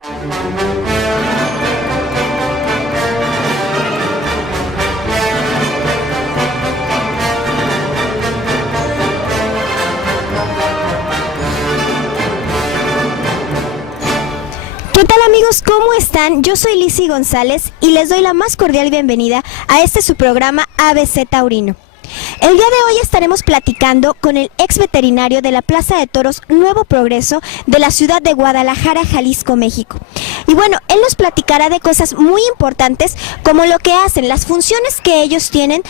¿Qué tal amigos? ¿Cómo están? Yo soy Lizzy González y les doy la más cordial bienvenida a este su programa ABC Taurino. El día de hoy estaremos platicando con el ex veterinario de la Plaza de Toros Nuevo Progreso de la ciudad de Guadalajara, Jalisco, México. Y bueno, él nos platicará de cosas muy importantes como lo que hacen, las funciones que ellos tienen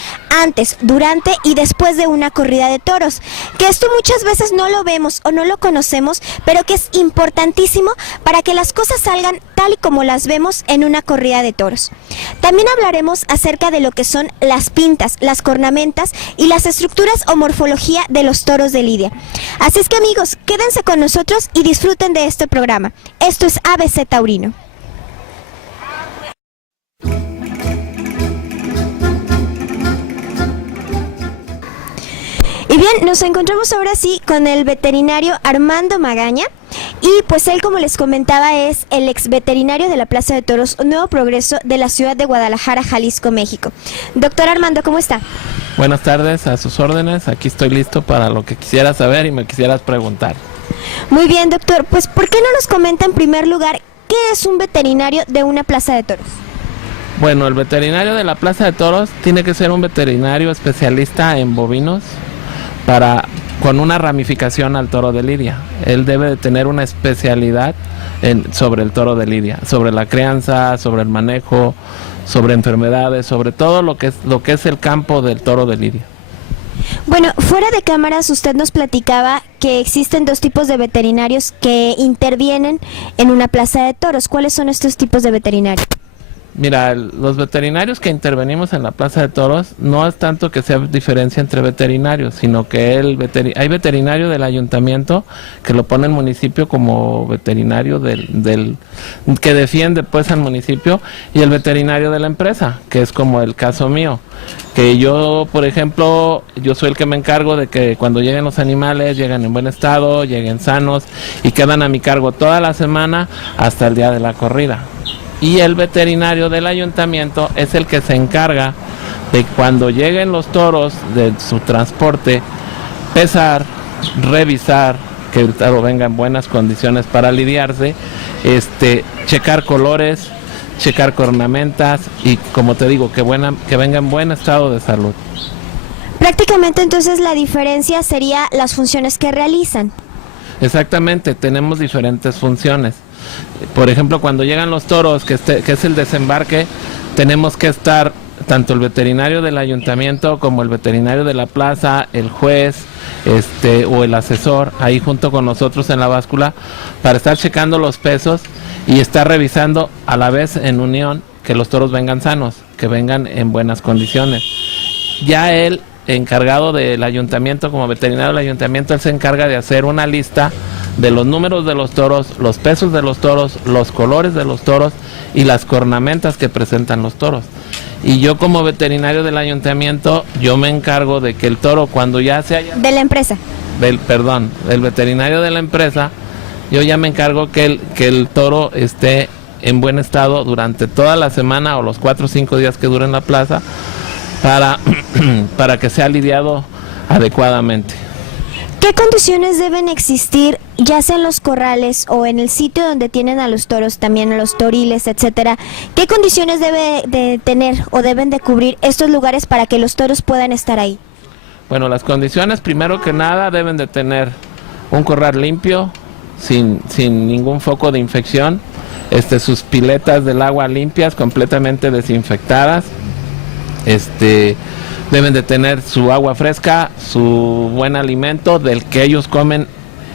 antes, durante y después de una corrida de toros. Que esto muchas veces no lo vemos o no lo conocemos, pero que es importantísimo para que las cosas salgan tal y como las vemos en una corrida de toros. También hablaremos acerca de lo que son las pintas, las cornamentas y las estructuras o morfología de los toros de lidia. Así es que amigos, quédense con nosotros y disfruten de este programa. Esto es ABC Taurino. Y bien, nos encontramos ahora sí con el veterinario Armando Magaña. Y pues él, como les comentaba, es el ex veterinario de la Plaza de Toros Nuevo Progreso de la ciudad de Guadalajara, Jalisco, México. Doctor Armando, ¿cómo está? Buenas tardes, a sus órdenes. Aquí estoy listo para lo que quisieras saber y me quisieras preguntar. Muy bien, doctor. Pues, ¿por qué no nos comenta en primer lugar qué es un veterinario de una plaza de toros? Bueno, el veterinario de la Plaza de Toros tiene que ser un veterinario especialista en bovinos con una ramificación al toro de lidia. Él debe de tener una especialidad sobre el toro de lidia, sobre la crianza, sobre el manejo, sobre enfermedades, sobre todo lo que es el campo del toro de lidia. Bueno, fuera de cámaras usted nos platicaba que existen dos tipos de veterinarios que intervienen en una plaza de toros. ¿Cuáles son estos tipos de veterinarios? Mira, los veterinarios que intervenimos en la Plaza de Toros no es tanto que sea diferencia entre veterinarios, sino que hay veterinario del ayuntamiento que lo pone el municipio como veterinario que defiende pues al municipio, y el veterinario de la empresa, que es como el caso mío, que yo, por ejemplo, yo soy el que me encargo de que cuando lleguen los animales, lleguen en buen estado, lleguen sanos y quedan a mi cargo toda la semana hasta el día de la corrida. Y el veterinario del ayuntamiento es el que se encarga de cuando lleguen los toros de su transporte, pesar, revisar que el toro venga en buenas condiciones para lidiarse, checar colores, checar cornamentas y, como te digo, que venga en buen estado de salud. Prácticamente entonces la diferencia sería las funciones que realizan. Exactamente, tenemos diferentes funciones. Por ejemplo, cuando llegan los toros, que es el desembarque, tenemos que estar tanto el veterinario del ayuntamiento como el veterinario de la plaza, el juez, o el asesor, ahí junto con nosotros en la báscula, para estar checando los pesos y estar revisando a la vez en unión que los toros vengan sanos, que vengan en buenas condiciones. Ya él, encargado del ayuntamiento, como veterinario del ayuntamiento, él se encarga de hacer una lista de los números de los toros, los pesos de los toros, los colores de los toros y las cornamentas que presentan los toros. Y yo, como veterinario del ayuntamiento, yo me encargo de que el toro, cuando ya se haya... De la empresa. Del veterinario de la empresa, yo ya me encargo que el toro esté en buen estado durante toda la semana o los 4 o 5 días que dure en la plaza para que sea lidiado adecuadamente. ¿Qué condiciones deben existir, ya sea en los corrales o en el sitio donde tienen a los toros, también a los toriles, etcétera? ¿Qué condiciones debe de tener o deben de cubrir estos lugares para que los toros puedan estar ahí? Bueno, las condiciones, primero que nada, deben de tener un corral limpio, sin ningún foco de infección, sus piletas del agua limpias, completamente desinfectadas, deben de tener su agua fresca, su buen alimento del que ellos comen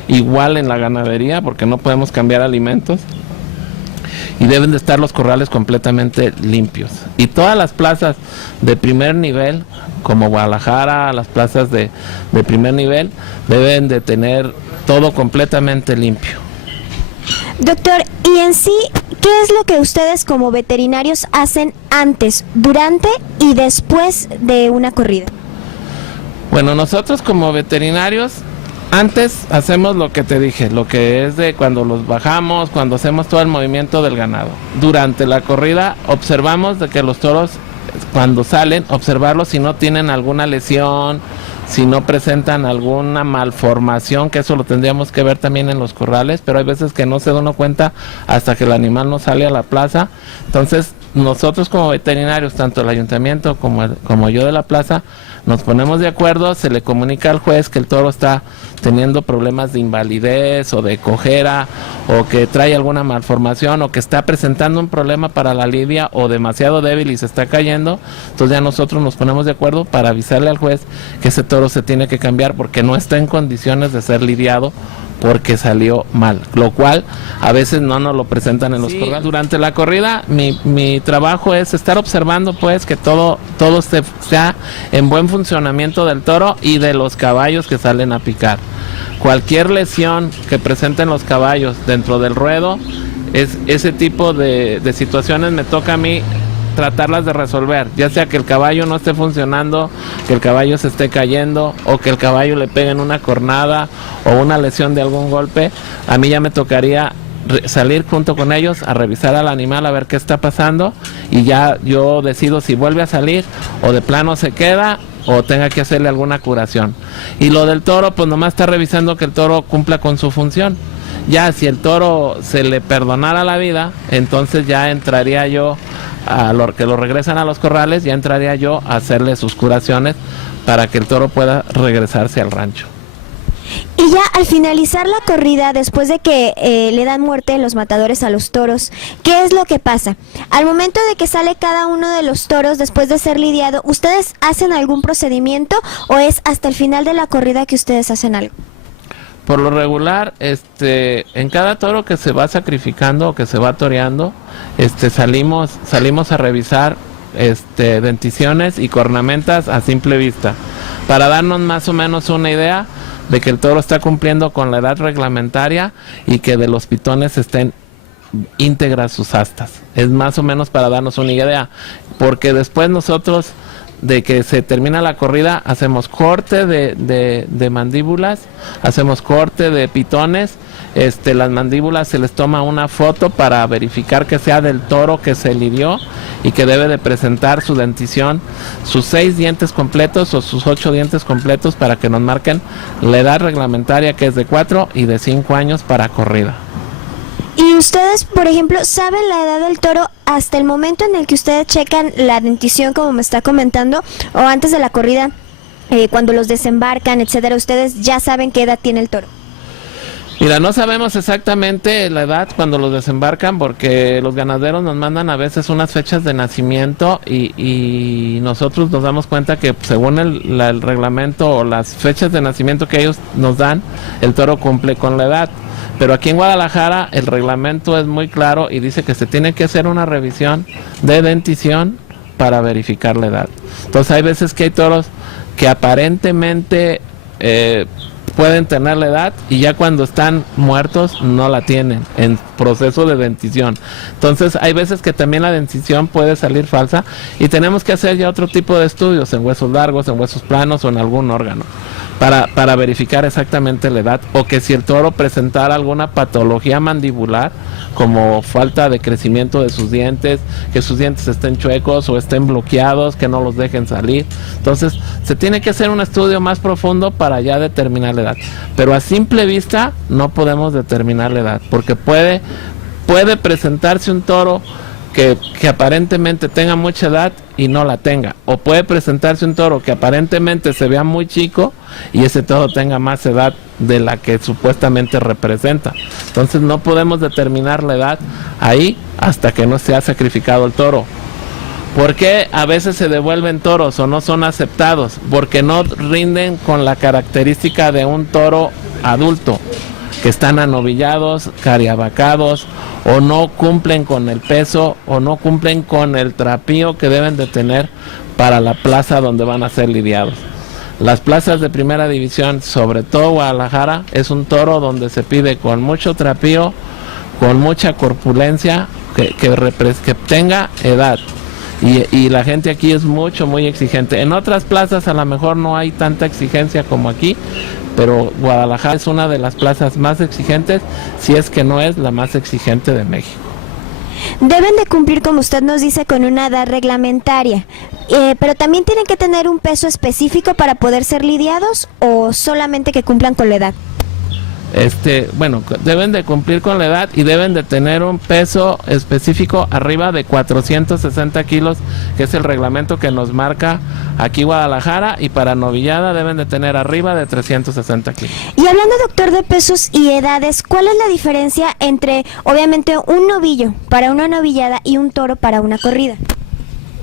igual en la ganadería, porque no podemos cambiar alimentos, y deben de estar los corrales completamente limpios. Y todas las plazas de primer nivel, como Guadalajara, las plazas de primer nivel, deben de tener todo completamente limpio. Doctor, y en sí, ¿qué es lo que ustedes como veterinarios hacen antes, durante y después de una corrida? Bueno, nosotros como veterinarios Antes hacemos lo que te dije, lo que es de cuando los bajamos, cuando hacemos todo el movimiento del ganado. Durante la corrida observamos de que los toros, cuando salen, observarlos si no tienen alguna lesión, si no presentan alguna malformación, que eso lo tendríamos que ver también en los corrales, pero hay veces que no se da uno cuenta hasta que el animal no sale a la plaza. Entonces nosotros como veterinarios, tanto el ayuntamiento como yo de la plaza, nos ponemos de acuerdo, se le comunica al juez que el toro está teniendo problemas de invalidez o de cojera, o que trae alguna malformación, o que está presentando un problema para la lidia, o demasiado débil y se está cayendo. Entonces ya nosotros nos ponemos de acuerdo para avisarle al juez que ese toro se tiene que cambiar porque no está en condiciones de ser lidiado, porque salió mal, lo cual a veces no nos lo presentan en los corrales. Durante la corrida mi trabajo es estar observando pues que todo sea en buen funcionamiento del toro y de los caballos que salen a picar. Cualquier lesión que presenten los caballos dentro del ruedo, ese tipo de situaciones me toca a mí tratarlas de resolver, ya sea que el caballo no esté funcionando, que el caballo se esté cayendo, o que el caballo le pegue en una cornada o una lesión de algún golpe. A mí ya me tocaría salir junto con ellos a revisar al animal a ver qué está pasando, y ya yo decido si vuelve a salir o de plano se queda o tenga que hacerle alguna curación. Y lo del toro, pues nomás está revisando que el toro cumpla con su función. Ya si el toro se le perdonara la vida, entonces ya entraría yo a lo que lo regresan a los corrales, ya entraría yo a hacerle sus curaciones para que el toro pueda regresarse al rancho. Y ya al finalizar la corrida, después de que le dan muerte los matadores a los toros, ¿qué es lo que pasa? Al momento de que sale cada uno de los toros después de ser lidiado, ¿ustedes hacen algún procedimiento o es hasta el final de la corrida que ustedes hacen algo? Por lo regular, en cada toro que se va sacrificando o que se va toreando, salimos a revisar denticiones y cornamentas a simple vista, para darnos más o menos una idea de que el toro está cumpliendo con la edad reglamentaria y que de los pitones estén íntegras sus astas. Es más o menos para darnos una idea, porque después nosotros, de que se termina la corrida, hacemos corte de mandíbulas, hacemos corte de pitones, las mandíbulas se les toma una foto para verificar que sea del toro que se lidió y que debe de presentar su dentición, sus 6 dientes completos o sus 8 dientes completos, para que nos marquen la edad reglamentaria, que es de 4 y de 5 años para corrida. ¿Y ustedes, por ejemplo, saben la edad del toro hasta el momento en el que ustedes checan la dentición, como me está comentando, o antes de la corrida, cuando los desembarcan, etcétera? ¿Ustedes ya saben qué edad tiene el toro? Mira, no sabemos exactamente la edad cuando los desembarcan, porque los ganaderos nos mandan a veces unas fechas de nacimiento y nosotros nos damos cuenta que según el reglamento o las fechas de nacimiento que ellos nos dan, el toro cumple con la edad. Pero aquí en Guadalajara el reglamento es muy claro y dice que se tiene que hacer una revisión de dentición para verificar la edad. Entonces hay veces que hay toros que aparentemente pueden tener la edad y ya cuando están muertos no la tienen en proceso de dentición. Entonces hay veces que también la dentición puede salir falsa y tenemos que hacer ya otro tipo de estudios en huesos largos, en huesos planos o en algún órgano para verificar exactamente la edad, o que si el toro presentara alguna patología mandibular, como falta de crecimiento de sus dientes, que sus dientes estén chuecos o estén bloqueados, que no los dejen salir. Entonces se tiene que hacer un estudio más profundo para ya determinar la edad, pero a simple vista no podemos determinar la edad, porque puede presentarse un toro que aparentemente tenga mucha edad y no la tenga, o puede presentarse un toro que aparentemente se vea muy chico y ese toro tenga más edad de la que supuestamente representa. Entonces no podemos determinar la edad ahí hasta que no se ha sacrificado el toro. ¿Por qué a veces se devuelven toros o no son aceptados? Porque no rinden con la característica de un toro adulto, que están anovillados, cariabacados, o no cumplen con el peso, o no cumplen con el trapío que deben de tener para la plaza donde van a ser lidiados. Las plazas de primera división, sobre todo Guadalajara, es un toro donde se pide con mucho trapío, con mucha corpulencia, que tenga edad. y la gente aquí es muy exigente. En otras plazas a lo mejor no hay tanta exigencia como aquí, pero Guadalajara es una de las plazas más exigentes, si es que no es la más exigente de México. Deben de cumplir, como usted nos dice, con una edad reglamentaria, pero también tienen que tener un peso específico para poder ser lidiados, o solamente que cumplan con la edad. Bueno, deben de cumplir con la edad y deben de tener un peso específico arriba de 460 kilos, que es el reglamento que nos marca aquí Guadalajara, y para novillada deben de tener arriba de 360 kilos. Y hablando, doctor, de pesos y edades, ¿cuál es la diferencia entre, obviamente, un novillo para una novillada y un toro para una corrida?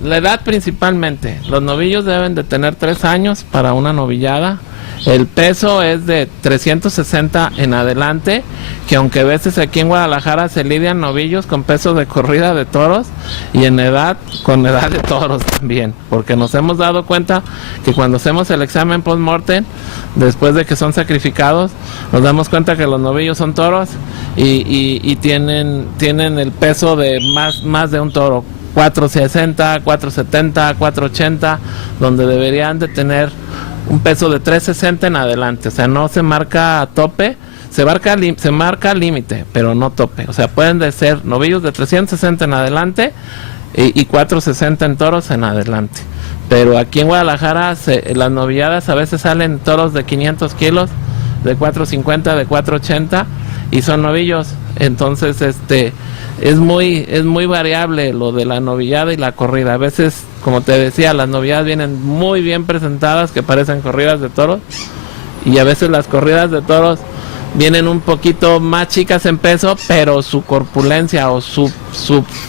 La edad principalmente, los novillos deben de tener 3 años para una novillada. El peso es de 360 en adelante, que aunque a veces aquí en Guadalajara se lidian novillos con peso de corrida de toros y en edad, con edad de toros también, porque nos hemos dado cuenta que cuando hacemos el examen post-mortem, después de que son sacrificados, nos damos cuenta que los novillos son toros y tienen el peso de más de un toro, 460, 470, 480, donde deberían de tener un peso de 360 en adelante. O sea, no se marca tope, se marca límite, pero no tope. O sea, pueden de ser novillos de 360 en adelante y 460 en toros en adelante. Pero aquí en Guadalajara las novilladas a veces salen toros de 500 kilos, de 450, de 480, y son novillos. Entonces es muy variable lo de la novillada y la corrida. A veces, como te decía, las novilladas vienen muy bien presentadas, que parecen corridas de toros, y a veces las corridas de toros vienen un poquito más chicas en peso, pero su corpulencia o su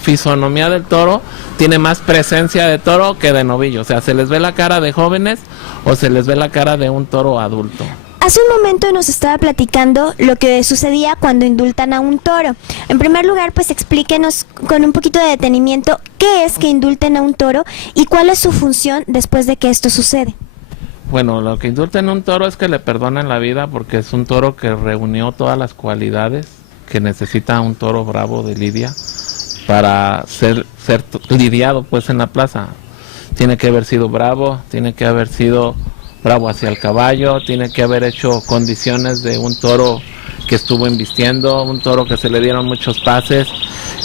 fisonomía del toro tiene más presencia de toro que de novillo. O sea, se les ve la cara de jóvenes o se les ve la cara de un toro adulto. Hace un momento nos estaba platicando lo que sucedía cuando indultan a un toro. En primer lugar, pues explíquenos con un poquito de detenimiento qué es que indulten a un toro y cuál es su función después de que esto sucede. Bueno, lo que indulten a un toro es que le perdonen la vida, porque es un toro que reunió todas las cualidades que necesita un toro bravo de lidia para ser lidiado pues en la plaza. Tiene que haber sido bravo, tiene que haber sido bravo hacia el caballo, tiene que haber hecho condiciones de un toro que estuvo embistiendo, un toro que se le dieron muchos pases,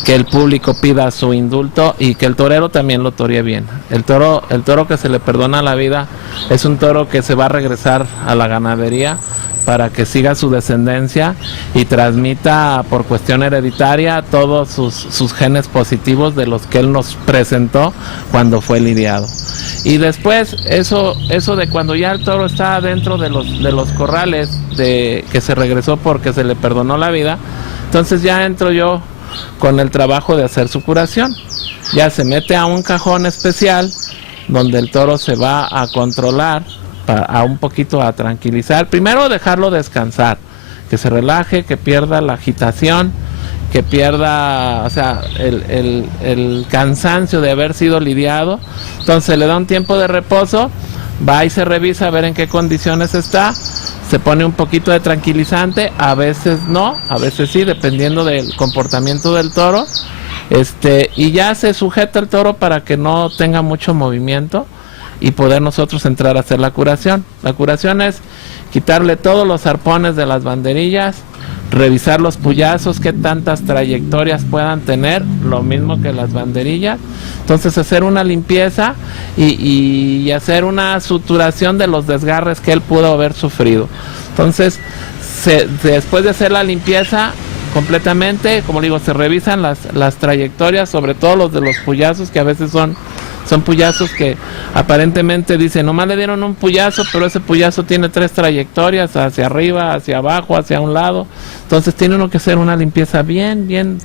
que el público pida su indulto y que el torero también lo toree bien. El toro que se le perdona la vida es un toro que se va a regresar a la ganadería para que siga su descendencia y transmita por cuestión hereditaria todos sus genes positivos de los que él nos presentó cuando fue lidiado. Y después eso de cuando ya el toro está dentro de los corrales, de que se regresó porque se le perdonó la vida, entonces ya entro yo con el trabajo de hacer su curación. Ya se mete a un cajón especial donde el toro se va a controlar, a un poquito a tranquilizar. Primero dejarlo descansar, que se relaje, que pierda la agitación, que pierda, o sea, el cansancio de haber sido lidiado. Entonces le da un tiempo de reposo, va y se revisa a ver en qué condiciones está, se pone un poquito de tranquilizante, a veces no, a veces sí, dependiendo del comportamiento del toro, y ya se sujeta el toro para que no tenga mucho movimiento y poder nosotros entrar a hacer la curación. La curación es quitarle todos los arpones de las banderillas, revisar los puyazos, qué tantas trayectorias puedan tener, lo mismo que las banderillas. Entonces hacer una limpieza y hacer una suturación de los desgarres que él pudo haber sufrido. Entonces después de hacer la limpieza completamente, como digo, se revisan las trayectorias, sobre todo los de los puyazos, que a veces son puyazos que aparentemente dicen, nomás le dieron un puyazo, pero ese puyazo tiene 3 trayectorias, hacia arriba, hacia abajo, hacia un lado. Entonces tiene uno que hacer una limpieza bien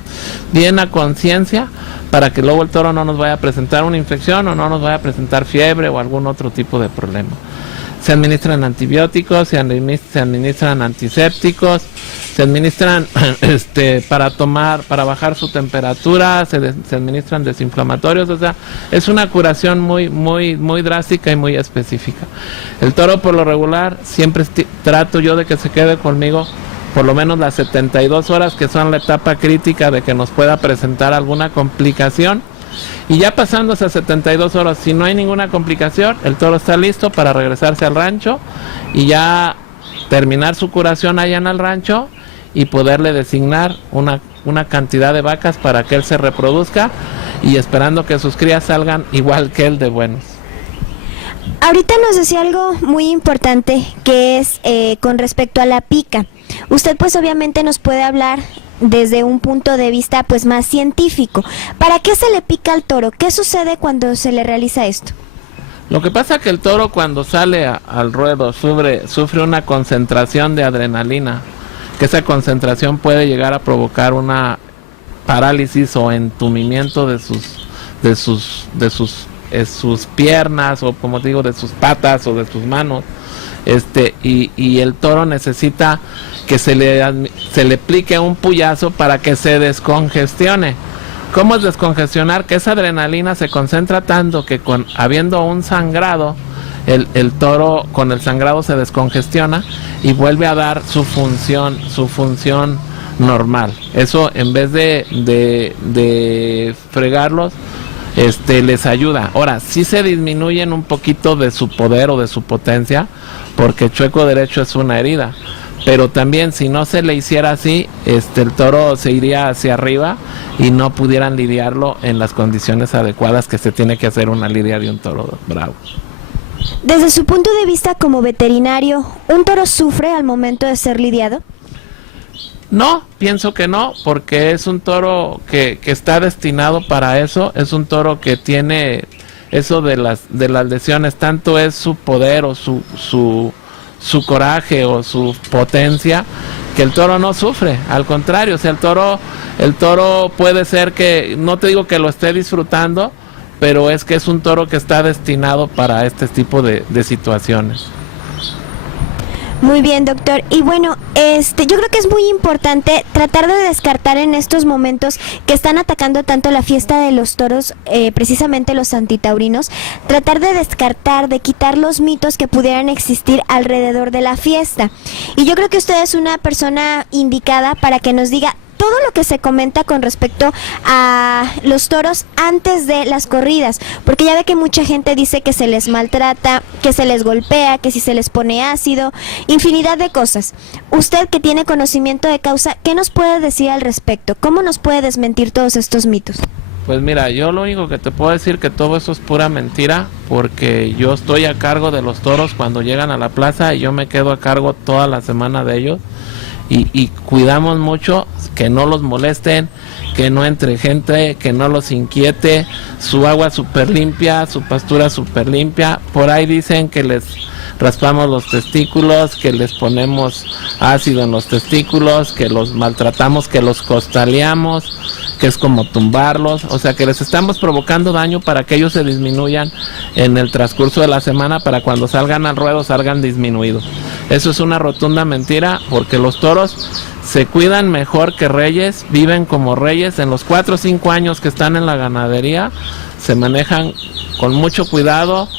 a conciencia, para que luego el toro no nos vaya a presentar una infección o no nos vaya a presentar fiebre o algún otro tipo de problema. Se administran antibióticos, se administran antisépticos, se administran para bajar su temperatura, se administran desinflamatorios. O sea, es una curación muy drástica y muy específica. El toro, por lo regular, siempre trato yo de que se quede conmigo por lo menos las 72 horas, que son la etapa crítica de que nos pueda presentar alguna complicación, y ya pasando esas 72 horas, si no hay ninguna complicación, el toro está listo para regresarse al rancho y ya terminar su curación allá en el rancho y poderle designar una cantidad de vacas para que él se reproduzca y esperando que sus crías salgan igual que él de buenos. Ahorita nos decía algo muy importante que es con respecto a la pica. Usted pues obviamente nos puede hablar desde un punto de vista pues más científico. ¿Para qué se le pica al toro? ¿Qué sucede cuando se le realiza esto? Lo que pasa es que el toro cuando sale al ruedo sufre una concentración de adrenalina, que esa concentración puede llegar a provocar una parálisis o entumimiento de sus piernas, o como digo, de sus patas o de sus manos, y el toro necesita que se le aplique un puyazo para que se descongestione. ¿Cómo es descongestionar? Que esa adrenalina se concentra tanto que habiendo un sangrado, el toro con el sangrado se descongestiona y vuelve a dar su función normal. Eso, en vez de fregarlos, les ayuda. Ahora, sí se disminuyen un poquito de su poder o de su potencia, porque chueco derecho es una herida. Pero también, si no se le hiciera así, el toro se iría hacia arriba y no pudieran lidiarlo en las condiciones adecuadas que se tiene que hacer una lidia de un toro bravo. Desde su punto de vista como veterinario, ¿un toro sufre al momento de ser lidiado? No, pienso que no, porque es un toro que está destinado para eso. Es un toro que tiene eso de las lesiones, tanto es su poder o su coraje o su potencia, que el toro no sufre. Al contrario, o sea, el toro puede ser que, no te digo que lo esté disfrutando, pero es que es un toro que está destinado para este tipo de situaciones. Muy bien, doctor. Y bueno, yo creo que es muy importante tratar de descartar en estos momentos que están atacando tanto la fiesta de los toros, precisamente los antitaurinos, tratar de descartar, de quitar los mitos que pudieran existir alrededor de la fiesta. Y yo creo que usted es una persona indicada para que nos diga todo lo que se comenta con respecto a los toros antes de las corridas, porque ya ve que mucha gente dice que se les maltrata, que se les golpea, que si se les pone ácido, infinidad de cosas. Usted, que tiene conocimiento de causa, ¿qué nos puede decir al respecto? ¿Cómo nos puede desmentir todos estos mitos? Pues mira, yo lo único que te puedo decir que todo eso es pura mentira, porque yo estoy a cargo de los toros cuando llegan a la plaza y yo me quedo a cargo toda la semana de ellos. Y cuidamos mucho que no los molesten, que no entre gente, que no los inquiete, su agua súper limpia, su pastura súper limpia. Por ahí dicen que les raspamos los testículos, que les ponemos ácido en los testículos, que los maltratamos, que los costaleamos, que es como tumbarlos, o sea que les estamos provocando daño para que ellos se disminuyan en el transcurso de la semana, para cuando salgan al ruedo salgan disminuidos. Eso es una rotunda mentira, porque los toros se cuidan mejor que reyes, viven como reyes. En los 4 o 5 años que están en la ganadería se manejan con mucho cuidado,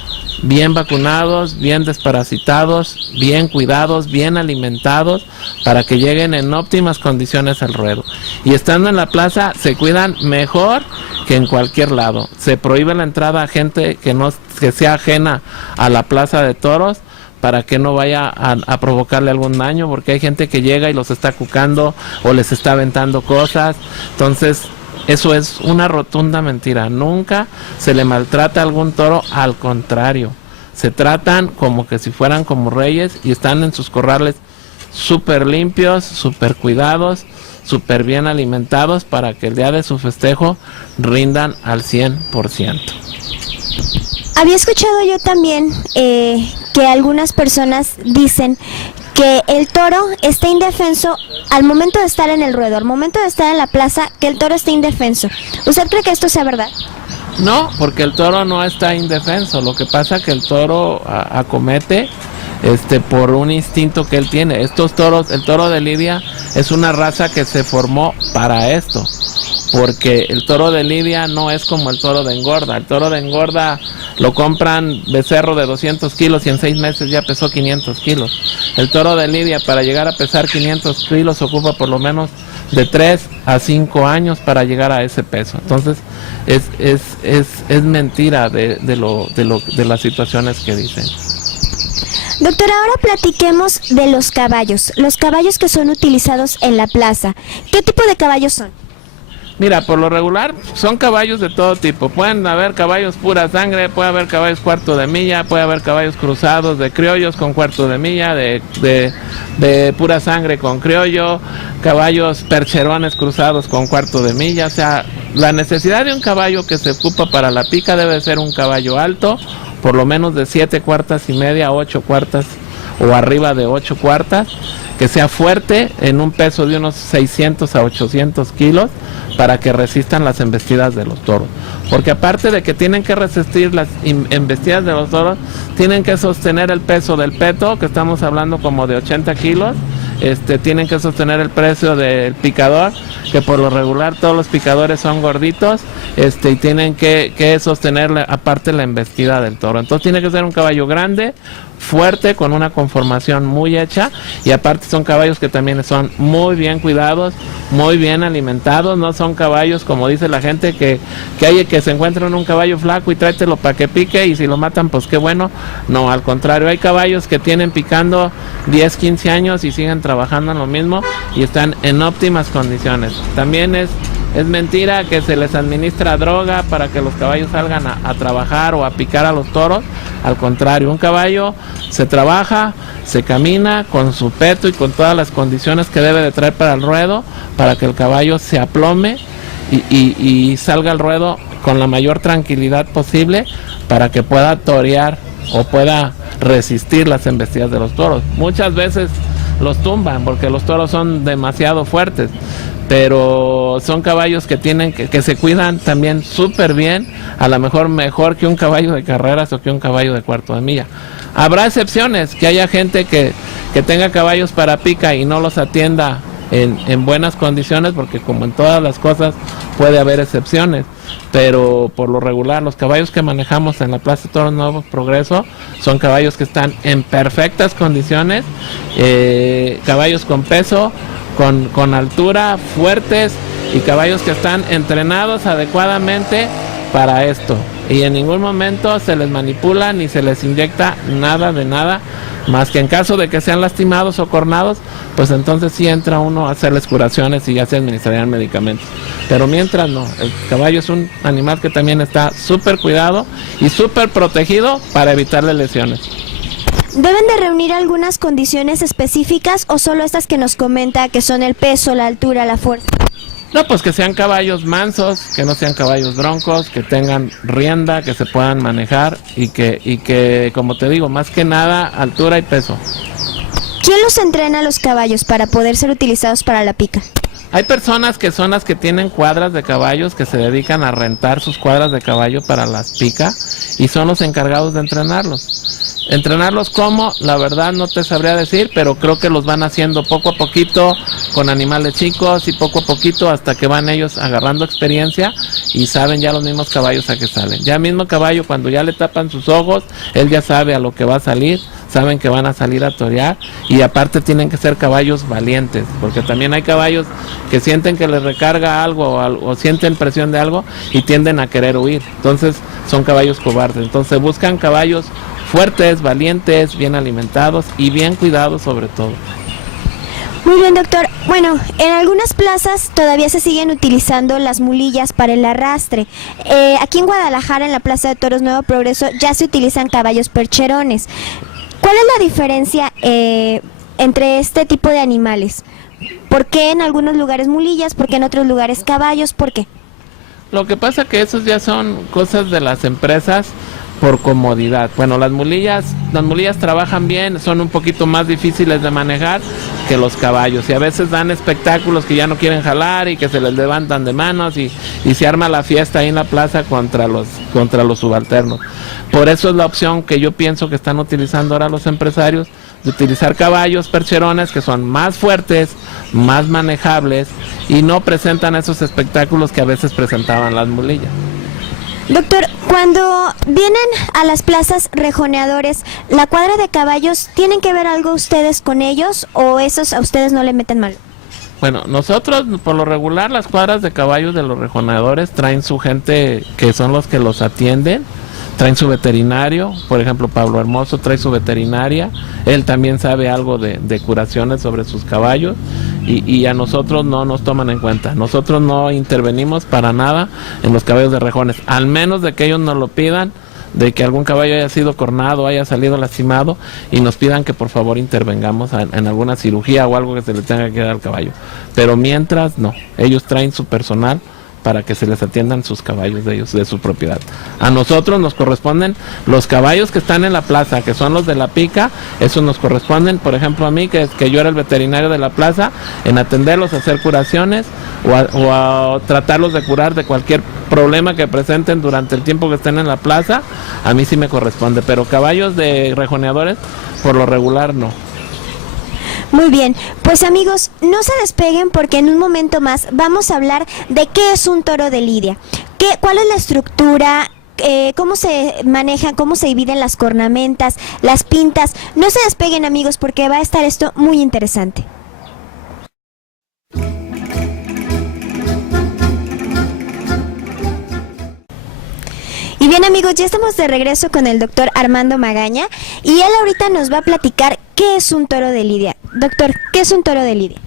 bien vacunados, bien desparasitados, bien cuidados, bien alimentados, para que lleguen en óptimas condiciones al ruedo. Y estando en la plaza se cuidan mejor que en cualquier lado. Se prohíbe la entrada a gente que sea ajena a la plaza de toros, para que no vaya a provocarle algún daño, porque hay gente que llega y los está cucando o les está aventando cosas. Entonces, eso es una rotunda mentira. Nunca se le maltrata a algún toro, al contrario. Se tratan como que si fueran como reyes y están en sus corrales súper limpios, súper cuidados, súper bien alimentados, para que el día de su festejo rindan al 100%. Había escuchado yo también que algunas personas dicen que el toro está indefenso al momento de estar en el ruedo, al momento de estar en la plaza, que el toro está indefenso. ¿Usted cree que esto sea verdad? No, porque el toro no está indefenso. Lo que pasa es que el toro acomete por un instinto que él tiene. Estos toros, el toro de lidia es una raza que se formó para esto, porque el toro de lidia no es como el toro de engorda. El toro de engorda lo compran becerro de 200 kilos y en 6 meses ya pesó 500 kilos. El toro de lidia, para llegar a pesar 500 kilos, ocupa por lo menos de 3 a 5 años para llegar a ese peso. Entonces es mentira de las situaciones que dicen. Doctor, ahora platiquemos de los caballos que son utilizados en la plaza. ¿Qué tipo de caballos son? Mira, por lo regular son caballos de todo tipo. Pueden haber caballos pura sangre, puede haber caballos cuarto de milla, puede haber caballos cruzados de criollos con cuarto de milla, de pura sangre con criollo, caballos percherones cruzados con cuarto de milla. O sea, la necesidad de un caballo que se ocupa para la pica debe ser un caballo alto, por lo menos de 7 cuartas y media a 8 cuartas o arriba de 8 cuartas, que sea fuerte en un peso de unos 600 a 800 kilos para que resistan las embestidas de los toros. Porque aparte de que tienen que resistir las embestidas de los toros, tienen que sostener el peso del peto, que estamos hablando como de 80 kilos, tienen que sostener el peso del picador, que por lo regular todos los picadores son gorditos, y tienen que sostener aparte la embestida del toro. Entonces tiene que ser un caballo grande, fuerte, con una conformación muy hecha, y aparte son caballos que también son muy bien cuidados, muy bien alimentados. No son caballos, como dice la gente, que se encuentran un caballo flaco y tráetelo para que pique, y si lo matan pues qué bueno. No, al contrario, hay caballos que tienen picando 10, 15 años y siguen trabajando en lo mismo y están en óptimas condiciones. También es mentira que se les administra droga para que los caballos salgan a trabajar o a picar a los toros. Al contrario, un caballo se trabaja, se camina con su peto y con todas las condiciones que debe de traer para el ruedo, para que el caballo se aplome y salga al ruedo con la mayor tranquilidad posible, para que pueda torear o pueda resistir las embestidas de los toros. Muchas veces los tumban porque los toros son demasiado fuertes, pero son caballos que que se cuidan también súper bien, a lo mejor que un caballo de carreras o que un caballo de cuarto de milla. Habrá excepciones, que haya gente que tenga caballos para pica y no los atienda en buenas condiciones, porque como en todas las cosas puede haber excepciones, pero por lo regular los caballos que manejamos en la Plaza de Toros Nuevo Progreso son caballos que están en perfectas condiciones, caballos con peso, con altura, fuertes, y caballos que están entrenados adecuadamente para esto, y en ningún momento se les manipula ni se les inyecta nada de nada, más que en caso de que sean lastimados o cornados, pues entonces sí entra uno a hacerles curaciones y ya se administrarían medicamentos. Pero mientras no, el caballo es un animal que también está súper cuidado y súper protegido para evitarle lesiones. ¿Deben de reunir algunas condiciones específicas o solo estas que nos comenta, que son el peso, la altura, la fuerza? No, pues que sean caballos mansos, que no sean caballos broncos, que tengan rienda, que se puedan manejar y que, como te digo, más que nada, altura y peso. ¿Quién los entrena a los caballos para poder ser utilizados para la pica? Hay personas que son las que tienen cuadras de caballos, que se dedican a rentar sus cuadras de caballo para las picas, y son los encargados de entrenarlos. Entrenarlos como, la verdad no te sabría decir, pero creo que los van haciendo poco a poquito con animales chicos y poco a poquito hasta que van ellos agarrando experiencia y saben ya los mismos caballos a qué salen. Ya el mismo caballo, cuando ya le tapan sus ojos, él ya sabe a lo que va a salir, saben que van a salir a torear, y aparte tienen que ser caballos valientes, porque también hay caballos que sienten que les recarga algo o sienten presión de algo y tienden a querer huir. Entonces son caballos cobardes. Entonces buscan caballos fuertes, valientes, bien alimentados y bien cuidados sobre todo. Muy bien, doctor. Bueno, en algunas plazas todavía se siguen utilizando las mulillas para el arrastre. Aquí en Guadalajara, en la Plaza de Toros Nuevo Progreso, ya se utilizan caballos percherones. ¿Cuál es la diferencia entre este tipo de animales? ¿Por qué en algunos lugares mulillas? ¿Por qué en otros lugares caballos? ¿Por qué? Lo que pasa que esos ya son cosas de las empresas por comodidad. Bueno, las mulillas trabajan bien, son un poquito más difíciles de manejar que los caballos, y a veces dan espectáculos que ya no quieren jalar y que se les levantan de manos y se arma la fiesta ahí en la plaza contra los subalternos. Por eso es la opción que yo pienso que están utilizando ahora los empresarios, de utilizar caballos percherones que son más fuertes, más manejables y no presentan esos espectáculos que a veces presentaban las mulillas. Doctor, cuando vienen a las plazas rejoneadores, ¿la cuadra de caballos tienen que ver algo ustedes con ellos o esos a ustedes no le meten mal? Bueno, nosotros por lo regular las cuadras de caballos de los rejoneadores traen su gente que son los que los atienden, traen su veterinario, por ejemplo Pablo Hermoso trae su veterinaria, él también sabe algo de curaciones sobre sus caballos y a nosotros no nos toman en cuenta, nosotros no intervenimos para nada en los caballos de rejones, al menos de que ellos nos lo pidan, de que algún caballo haya sido cornado, haya salido lastimado y nos pidan que por favor intervengamos en alguna cirugía o algo que se le tenga que dar al caballo. Pero mientras no, ellos traen su personal para que se les atiendan sus caballos de ellos, de su propiedad. A nosotros nos corresponden los caballos que están en la plaza, que son los de la pica, esos nos corresponden, por ejemplo a mí, que yo era el veterinario de la plaza, en atenderlos, hacer curaciones o a tratarlos de curar de cualquier problema que presenten durante el tiempo que estén en la plaza, a mí sí me corresponde, pero caballos de rejoneadores, por lo regular no. Muy bien, pues amigos, no se despeguen porque en un momento más vamos a hablar de qué es un toro de lidia, cuál es la estructura, cómo se manejan, cómo se dividen las cornamentas, las pintas. No se despeguen amigos porque va a estar esto muy interesante. Y bien amigos, ya estamos de regreso con el doctor Armando Magaña y él ahorita nos va a platicar qué es un toro de lidia. Doctor, ¿qué es un toro de lidia?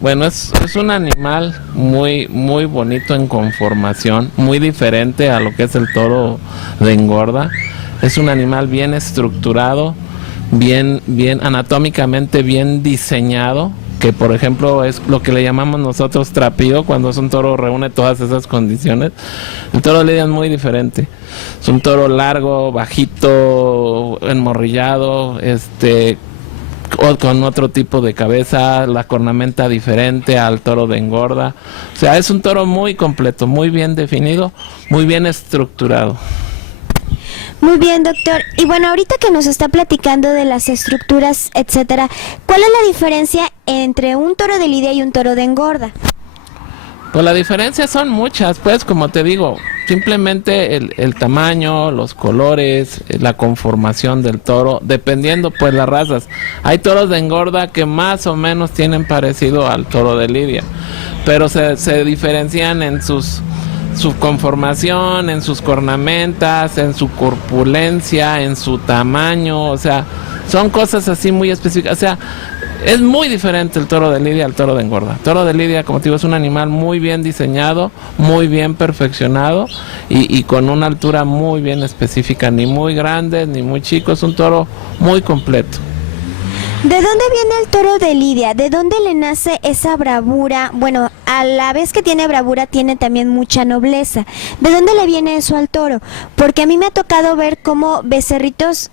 Bueno, es un animal muy bonito en conformación, muy diferente a lo que es el toro de engorda. Es un animal bien estructurado, bien anatómicamente bien diseñado, que por ejemplo es lo que le llamamos nosotros trapío, cuando es un toro reúne todas esas condiciones. El toro de lidia es muy diferente, es un toro largo, bajito, enmorrillado, o con otro tipo de cabeza, la cornamenta diferente al toro de engorda. O sea, es un toro muy completo, muy bien definido, muy bien estructurado. Muy bien, doctor. Y bueno, ahorita que nos está platicando de las estructuras, etcétera, ¿cuál es la diferencia entre un toro de lidia y un toro de engorda? Pues la diferencia son muchas, pues como te digo, simplemente el tamaño, los colores, la conformación del toro, dependiendo pues las razas. Hay toros de engorda que más o menos tienen parecido al toro de lidia, pero se diferencian en su conformación, en sus cornamentas, en su corpulencia, en su tamaño, o sea, son cosas así muy específicas, o sea, es muy diferente el toro de lidia al toro de engorda. El toro de lidia, como te digo, es un animal muy bien diseñado, muy bien perfeccionado y con una altura muy bien específica, ni muy grande ni muy chico, es un toro muy completo. ¿De dónde viene el toro de lidia? ¿De dónde le nace esa bravura? Bueno, a la vez que tiene bravura, tiene también mucha nobleza. ¿De dónde le viene eso al toro? Porque a mí me ha tocado ver cómo becerritos,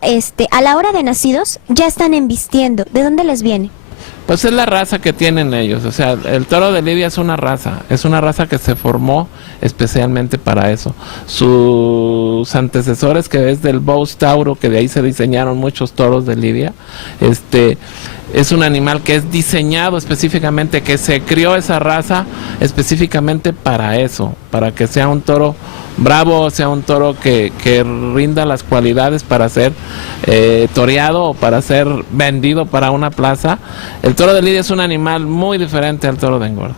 a la hora de nacidos, ya están embistiendo. ¿De dónde les viene? Pues es la raza que tienen ellos, o sea, el toro de lidia es una raza que se formó especialmente para eso. Sus antecesores, que es del Bous Tauro, que de ahí se diseñaron muchos toros de lidia, es un animal que es diseñado específicamente, que se crió esa raza específicamente para eso, para que sea un toro bravo, sea un toro que rinda las cualidades para ser toreado o para ser vendido para una plaza. El toro de lidia es un animal muy diferente al toro de engorda.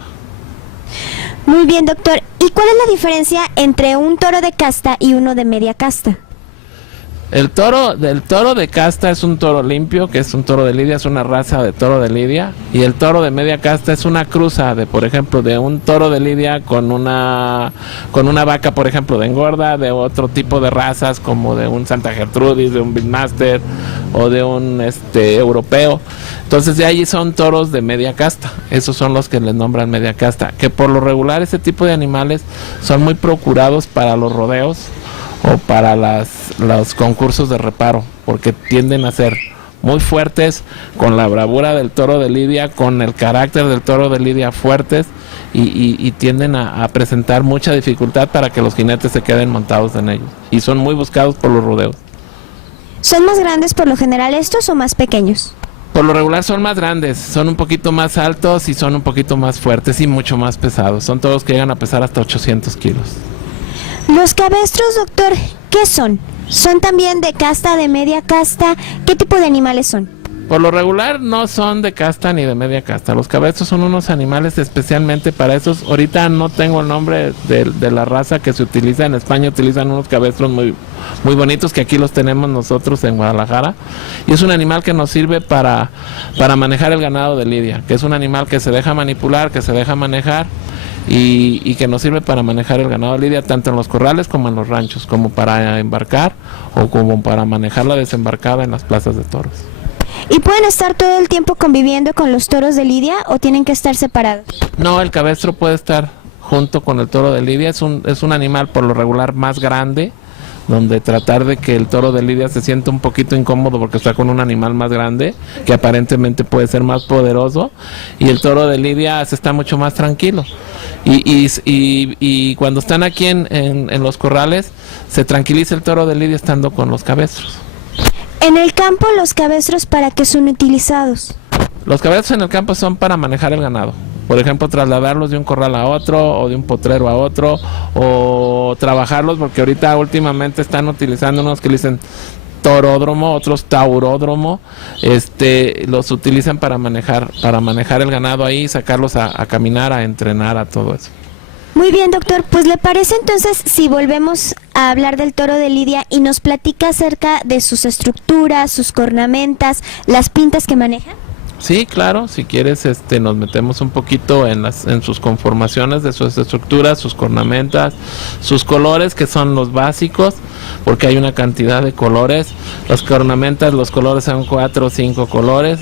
Muy bien, doctor. ¿Y cuál es la diferencia entre un toro de casta y uno de media casta? El toro de casta es un toro limpio, que es un toro de lidia, es una raza de toro de lidia, y el toro de media casta es una cruza de, por ejemplo, de un toro de lidia con una vaca, por ejemplo, de engorda, de otro tipo de razas como de un Santa Gertrudis, de un Beastmaster o de un europeo. Entonces de ahí son toros de media casta, esos son los que les nombran media casta, que por lo regular ese tipo de animales son muy procurados para los rodeos o para los concursos de reparo, porque tienden a ser muy fuertes, con la bravura del toro de lidia, con el carácter del toro de lidia fuertes, y tienden a presentar mucha dificultad para que los jinetes se queden montados en ellos, y son muy buscados por los rodeos. ¿Son más grandes por lo general estos o más pequeños? Por lo regular son más grandes, son un poquito más altos y son un poquito más fuertes y mucho más pesados. Son todos que llegan a pesar hasta 800 kilos. Los cabestros, doctor, ¿qué son? ¿Son también de casta, de media casta? ¿Qué tipo de animales son? Por lo regular no son de casta ni de media casta. Los cabestros son unos animales especialmente para esos. Ahorita no tengo el nombre de la raza que se utiliza. En España utilizan unos cabestros muy bonitos que aquí los tenemos nosotros en Guadalajara. Y es un animal que nos sirve para manejar el ganado de lidia, que es un animal que se deja manipular, que se deja manejar y que nos sirve para manejar el ganado de lidia tanto en los corrales como en los ranchos, como para embarcar o como para manejar la desembarcada en las plazas de toros. ¿Y pueden estar todo el tiempo conviviendo con los toros de lidia o tienen que estar separados? No, el cabestro puede estar junto con el toro de lidia. Es un animal por lo regular más grande, donde tratar de que el toro de lidia se sienta un poquito incómodo porque está con un animal más grande, que aparentemente puede ser más poderoso, y el toro de lidia se está mucho más tranquilo. Y cuando están aquí en los corrales, se tranquiliza el toro de lidia estando con los cabestros. En el campo, ¿los cabestros para qué son utilizados? Los cabestros en el campo son para manejar el ganado. Por ejemplo, trasladarlos de un corral a otro o de un potrero a otro, o trabajarlos, porque ahorita últimamente están utilizando unos que le dicen toródromo, otros tauródromo. Los utilizan para manejar el ganado ahí, sacarlos a caminar, a entrenar, a todo eso. Muy bien, doctor, pues ¿le parece entonces si volvemos a hablar del toro de lidia y nos platica acerca de sus estructuras, sus cornamentas, las pintas que maneja? Sí, claro, si quieres nos metemos un poquito en sus conformaciones de sus estructuras, sus cornamentas, sus colores, que son los básicos, porque hay una cantidad de colores. Las cornamentas, los colores son 4 o 5 colores.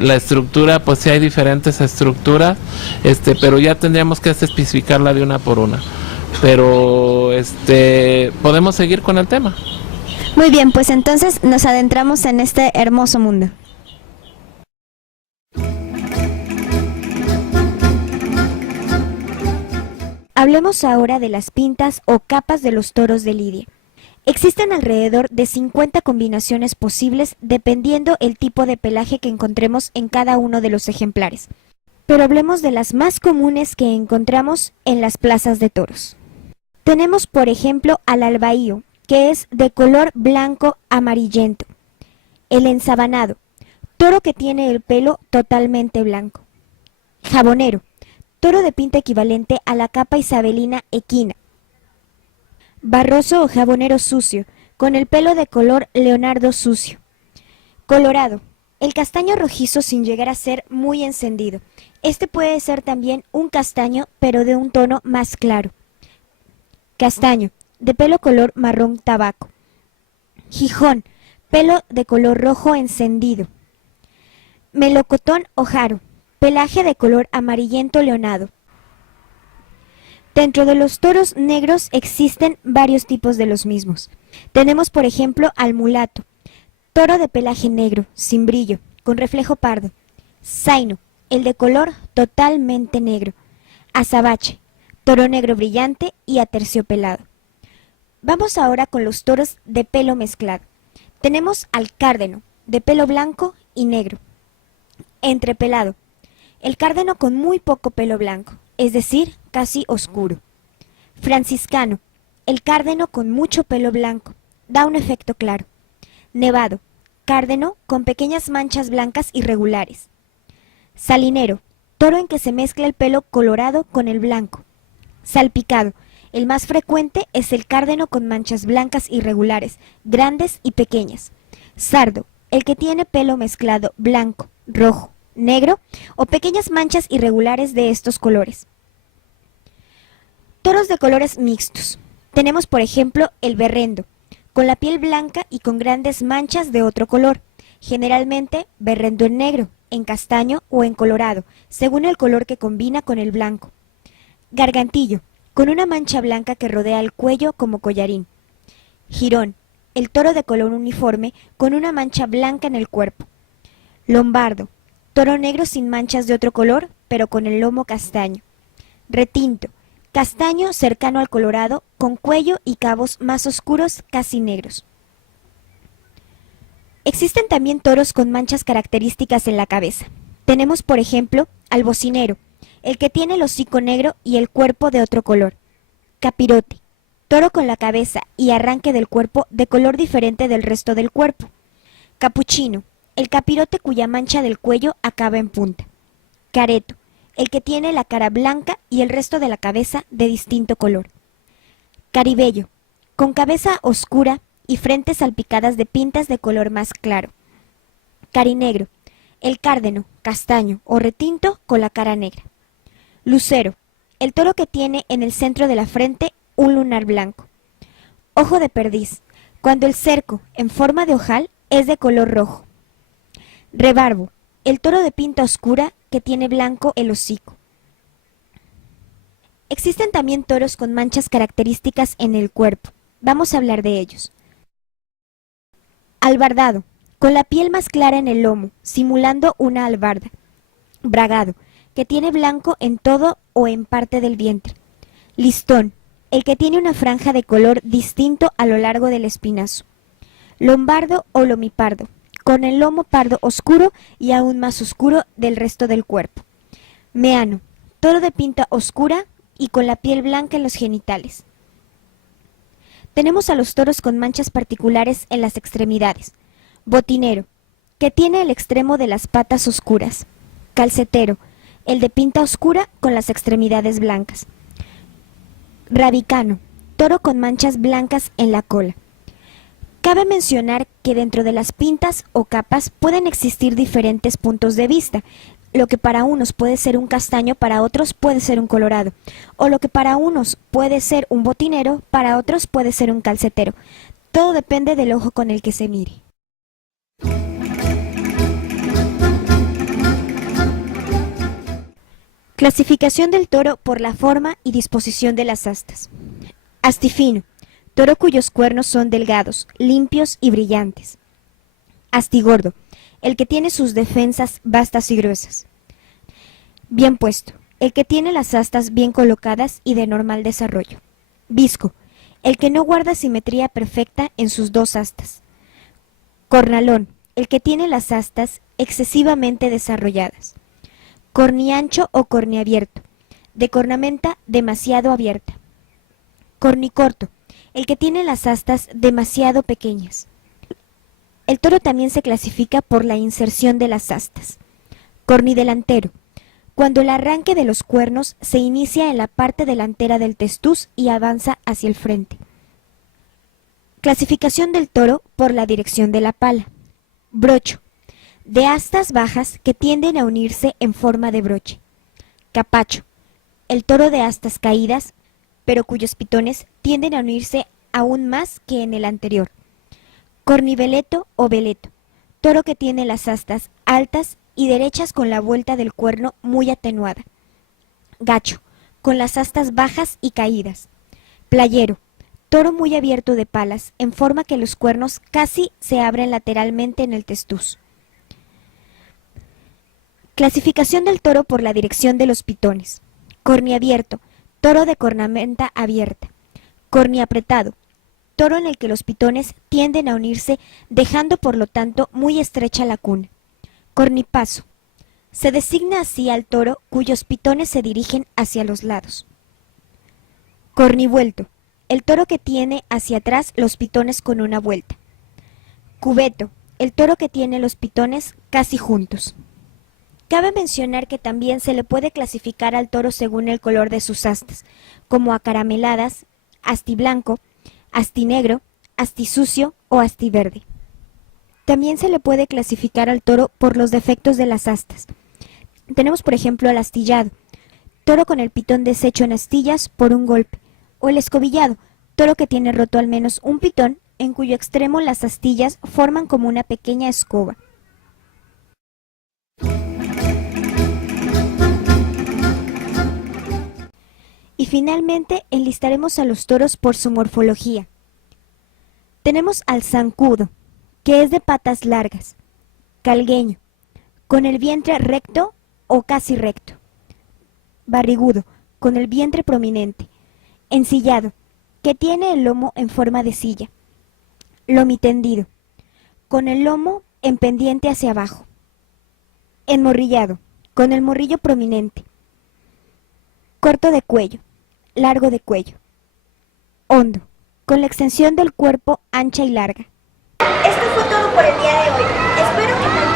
La estructura, pues sí hay diferentes estructuras, pero ya tendríamos que especificarla de una por una. Pero podemos seguir con el tema. Muy bien, pues entonces nos adentramos en este hermoso mundo. Hablemos ahora de las pintas o capas de los toros de lidia. Existen alrededor de 50 combinaciones posibles dependiendo el tipo de pelaje que encontremos en cada uno de los ejemplares. Pero hablemos de las más comunes que encontramos en las plazas de toros. Tenemos por ejemplo al albaío, que es de color blanco amarillento. El ensabanado, toro que tiene el pelo totalmente blanco. Jabonero, toro de pinta equivalente a la capa isabelina equina. Barroso o jabonero sucio, con el pelo de color leonardo sucio. Colorado, el castaño rojizo sin llegar a ser muy encendido. Este puede ser también un castaño, pero de un tono más claro. Castaño, de pelo color marrón tabaco. Gijón, pelo de color rojo encendido. Melocotón o jaro, pelaje de color amarillento leonado. Dentro de los toros negros existen varios tipos de los mismos. Tenemos por ejemplo al mulato, toro de pelaje negro, sin brillo, con reflejo pardo. Zaino, el de color totalmente negro. Azabache, toro negro brillante y aterciopelado. Vamos ahora con los toros de pelo mezclado. Tenemos al cárdeno, de pelo blanco y negro. Entrepelado, el cárdeno con muy poco pelo blanco, es decir, casi oscuro. Franciscano, el cárdeno con mucho pelo blanco, da un efecto claro. Nevado, cárdeno con pequeñas manchas blancas irregulares. Salinero, toro en que se mezcla el pelo colorado con el blanco. Salpicado, el más frecuente es el cárdeno con manchas blancas irregulares, grandes y pequeñas. Sardo, el que tiene pelo mezclado blanco, rojo, negro o pequeñas manchas irregulares de estos colores. Toros de colores mixtos. Tenemos por ejemplo el berrendo, con la piel blanca y con grandes manchas de otro color, generalmente berrendo en negro, en castaño o en colorado, según el color que combina con el blanco. Gargantillo, con una mancha blanca que rodea el cuello como collarín. Jirón, el toro de color uniforme con una mancha blanca en el cuerpo. Lombardo, toro negro sin manchas de otro color, pero con el lomo castaño. Retinto, castaño cercano al colorado, con cuello y cabos más oscuros, casi negros. Existen también toros con manchas características en la cabeza. Tenemos, por ejemplo, al bocinero, el que tiene el hocico negro y el cuerpo de otro color. Capirote, toro con la cabeza y arranque del cuerpo de color diferente del resto del cuerpo. Capuchino, el capirote cuya mancha del cuello acaba en punta. Careto, el que tiene la cara blanca y el resto de la cabeza de distinto color. Caribello, con cabeza oscura y frentes salpicadas de pintas de color más claro. Carinegro, el cárdeno, castaño o retinto con la cara negra. Lucero, el toro que tiene en el centro de la frente un lunar blanco. Ojo de perdiz, cuando el cerco, en forma de ojal, es de color rojo. Rebarbo, el toro de pinta oscura que tiene blanco el hocico. Existen también toros con manchas características en el cuerpo. Vamos a hablar de ellos. Albardado, con la piel más clara en el lomo, simulando una albarda. Bragado, que tiene blanco en todo o en parte del vientre. Listón, el que tiene una franja de color distinto a lo largo del espinazo. Lombardo o lomipardo, con el lomo pardo oscuro y aún más oscuro del resto del cuerpo. Meano, toro de pinta oscura y con la piel blanca en los genitales. Tenemos a los toros con manchas particulares en las extremidades. Botinero, que tiene el extremo de las patas oscuras. Calcetero, el de pinta oscura con las extremidades blancas. Rabicano, toro con manchas blancas en la cola. Cabe mencionar que dentro de las pintas o capas pueden existir diferentes puntos de vista. Lo que para unos puede ser un castaño, para otros puede ser un colorado. O lo que para unos puede ser un botinero, para otros puede ser un calcetero. Todo depende del ojo con el que se mire. Clasificación del toro por la forma y disposición de las astas. Astifino, toro cuyos cuernos son delgados, limpios y brillantes. Astigordo, el que tiene sus defensas vastas y gruesas. Bien puesto, el que tiene las astas bien colocadas y de normal desarrollo. Visco, el que no guarda simetría perfecta en sus dos astas. Cornalón, el que tiene las astas excesivamente desarrolladas. Corniancho o corniabierto, de cornamenta demasiado abierta. Cornicorto, el que tiene las astas demasiado pequeñas. El toro también se clasifica por la inserción de las astas. Cornidelantero, cuando el arranque de los cuernos se inicia en la parte delantera del testuz y avanza hacia el frente. Clasificación del toro por la dirección de la pala. Brocho, de astas bajas que tienden a unirse en forma de broche. Capacho, el toro de astas caídas, pero cuyos pitones tienden a unirse aún más que en el anterior. Corniveleto o veleto, toro que tiene las astas altas y derechas con la vuelta del cuerno muy atenuada. Gacho, con las astas bajas y caídas. Playero, toro muy abierto de palas, en forma que los cuernos casi se abren lateralmente en el testuz. Clasificación del toro por la dirección de los pitones. Corniabierto, toro de cornamenta abierta. Corniapretado, toro en el que los pitones tienden a unirse, dejando por lo tanto muy estrecha la cuna. Cornipaso, se designa así al toro cuyos pitones se dirigen hacia los lados. Cornivuelto, el toro que tiene hacia atrás los pitones con una vuelta. Cubeto, el toro que tiene los pitones casi juntos. Cabe mencionar que también se le puede clasificar al toro según el color de sus astas, como acarameladas, astiblanco, astinegro, astisucio o astiverde. También se le puede clasificar al toro por los defectos de las astas. Tenemos por ejemplo al astillado, toro con el pitón deshecho en astillas por un golpe, o el escobillado, toro que tiene roto al menos un pitón en cuyo extremo las astillas forman como una pequeña escoba. Y finalmente enlistaremos a los toros por su morfología. Tenemos al zancudo, que es de patas largas. Calgueño, con el vientre recto o casi recto. Barrigudo, con el vientre prominente. Ensillado, que tiene el lomo en forma de silla. Lomitendido, con el lomo en pendiente hacia abajo. Enmorrillado, con el morrillo prominente. Corto de cuello, largo de cuello. Hondo, con la extensión del cuerpo ancha y larga. Esto fue todo por el día de hoy. Espero que